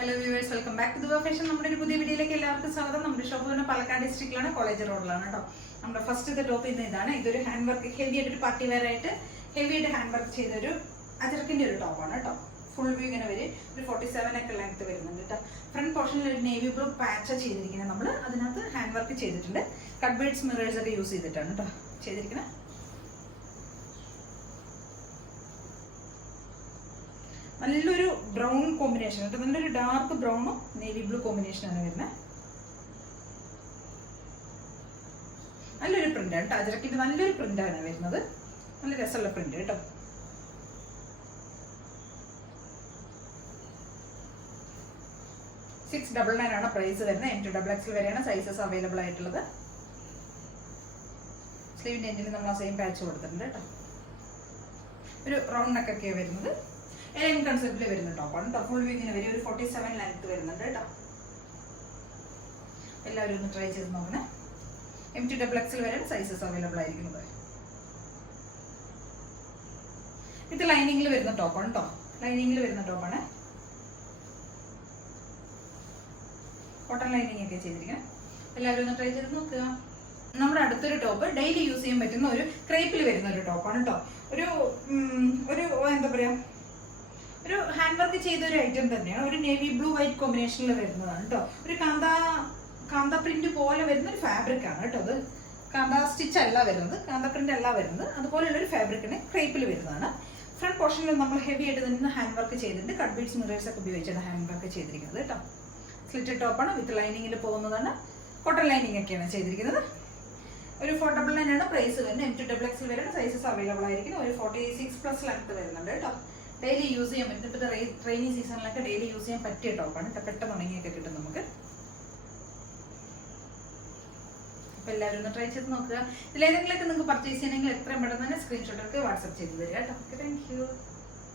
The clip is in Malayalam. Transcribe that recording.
Hello viewers, welcome back to Dua fashion. നമ്മുടെ ഒരു പുതിയ വീഡിയോയിലേക്ക് എല്ലാവർക്കും സ്വാഗതം. നമ്മുടെ ഷോപ്പ് തന്നെ പാലക്കാട് ഡിസ്ട്രിക്റ്റിലാണ്, കോളേജ് റോഡിലാണ് കേട്ടോ. നമ്മുടെ ഫസ്റ്റ് ടോപ്പ് ഇന്ന് ഇതാണ്. ഇതൊരു ഹാൻഡ് വർക്ക്, ഹെവി ആയിട്ട് ഒരു പാർട്ടി വെയർ ആയിട്ട് ഹെവി ആയിട്ട് ഹാൻഡ് വർക്ക് ചെയ്തൊരു അജർക്കിന്റെ ഒരു ടോപ്പാണ് കേട്ടോ. ഫുൾ വ്യൂ ഇങ്ങനെ വരും, ഒരു 47 ഒക്കെ ലെങ്ത് വരുന്നുണ്ട് കേട്ടോ. ഫ്രണ്ട് പോർഷനിൽ ഒരു നേവി ബ്ലൂ പാച്ച് ചെയ്തിരിക്കുന്നത്. നമ്മൾ അതിനകത്ത് ഹാൻഡ് വർക്ക് ചെയ്തിട്ടുണ്ട്. കട്ട് ബീഡ്സ് മിറേഴ്സ് ഒക്കെ യൂസ് ചെയ്തിട്ടാണ് കേട്ടോ ചെയ്തിരിക്കുന്നത്. നല്ലൊരു ബ്രൗൺ കോമ്പിനേഷൻ കേട്ടോ, നല്ലൊരു ഡാർക്ക് ബ്രൗണും നേവി ബ്ലൂ കോമ്പിനേഷനാണ് വരുന്നത്. നല്ലൊരു പ്രിന്റ് കേട്ടോ, അജറക്കിന്റെ നല്ലൊരു പ്രിന്റാണ് വരുന്നത്. നല്ല രസമുള്ള പ്രിന്റ് കേട്ടോ. $699 ആണ് പ്രൈസ് വരുന്നത്. M2XXL വരെയാണ് സൈസസ് അവൈലബിൾ ആയിട്ടുള്ളത്. സ്ലീവിന്റെ എൻഡിൽ നമ്മൾ ആ സെയിം പാച്ച് കൊടുത്തിട്ടുണ്ട് കേട്ടോ. ഒരു റൗണ്ട് നെക്കൊക്കെയാണ് വരുന്നത്. എലൈൻ കൺസെപ്റ്റിൽ വരുന്ന ടോപ്പാണ് കേട്ടോ. ഫുൾ വീക്കിന് വരും, ഒരു 47 ലെങ്ത് വരുന്നുണ്ട് കേട്ടോ. എല്ലാവരും ഒന്ന് ട്രൈ ചെയ്ത് നോക്കണേ. M2XXL വരെയാണ് സൈസസ് അവൈലബിൾ ആയിരിക്കുന്നത്. ഇത് ലൈനിങ്ങിൽ വരുന്ന ടോപ്പാണ് കേട്ടോ. ലൈനിങ്ങിൽ വരുന്ന ടോപ്പാണ്. കോട്ടൺ ലൈനിങ് ഒക്കെ ചെയ്തിരിക്കുന്നത്. എല്ലാവരും ഒന്ന് ട്രൈ ചെയ്ത് നോക്കുക. നമ്മുടെ അടുത്തൊരു ടോപ്പ് ഡെയിലി യൂസ് ചെയ്യാൻ പറ്റുന്ന ഒരു ക്രേപ്പിൽ വരുന്ന ഒരു ടോപ്പാണ് കേട്ടോ. ഒരു എന്താ പറയാ, ഒരു ഹാൻഡ് വർക്ക് ചെയ്ത ഒരു ഐറ്റം തന്നെയാണ്. ഒരു നേവി ബ്ലൂ വൈറ്റ് കോമ്പിനേഷനിൽ വരുന്നതാണ് കേട്ടോ. ഒരു കാന്ത പ്രിന്റ് പോലെ വരുന്ന ഒരു ഫാബ്രിക് ആണ് കേട്ടോ. അത് കാന്ത സ്റ്റിച്ച് അല്ല വരുന്നത്, കാന്ത പ്രിന്റ് അല്ല വരുന്നത്. അതുപോലെയുള്ള ഒരു ഫാബ്രിക്കിന് ക്രേപ്പിൽ വരുന്നതാണ്. ഫ്രണ്ട് പോർഷനിൽ നമ്മൾ ഹെവി ആയിട്ട് തന്നെ ഹാൻഡ് വർക്ക് ചെയ്തിട്ടുണ്ട്. കട്ട് ബീഡ്സ് മിറേഴ്സ് ഒക്കെ ഉപയോഗിച്ചാണ് ഹാൻഡ് വർക്ക് ചെയ്തിരിക്കുന്നത് കേട്ടോ. സ്ലിറ്റ് ടോപ്പാണ്, വിത്ത് ലൈനിങ്ങിൽ പോകുന്നതാണ്. കോട്ടൺ ലൈനിങ് ഒക്കെയാണ് ചെയ്തിരിക്കുന്നത്. ഒരു 499 ആണ് പ്രൈസ് വരുന്നത്. M2XXL വരെ സൈസസ് അവൈലബിൾ ആയിരിക്കും. ഒരു 46+ ലെങ്ത് വരുന്നുണ്ട് കേട്ടോ. ഡെയിലി യൂസ് ചെയ്യാൻ പറ്റും. ഇപ്പോൾ റെയിനി സീസണിലൊക്കെ ഡെയിലി യൂസ് ചെയ്യാൻ പറ്റിയ ടോപ്പാണ്. പെട്ടെന്ന് ഉണങ്ങിയൊക്കെ കിട്ടും നമുക്ക്. അപ്പോൾ എല്ലാവരും ഒന്ന് ട്രൈ ചെയ്ത് നോക്കുക. ഇതിലേതെങ്കിലുമൊക്കെ നിങ്ങൾക്ക് പർച്ചേസ് ചെയ്യണമെങ്കിൽ എത്രയും പെട്ടെന്ന് തന്നെ സ്ക്രീൻഷോട്ടൊക്കെ വാട്സ്ആപ്പ് ചെയ്ത് തരിക കേട്ടോ. Okay, thank you.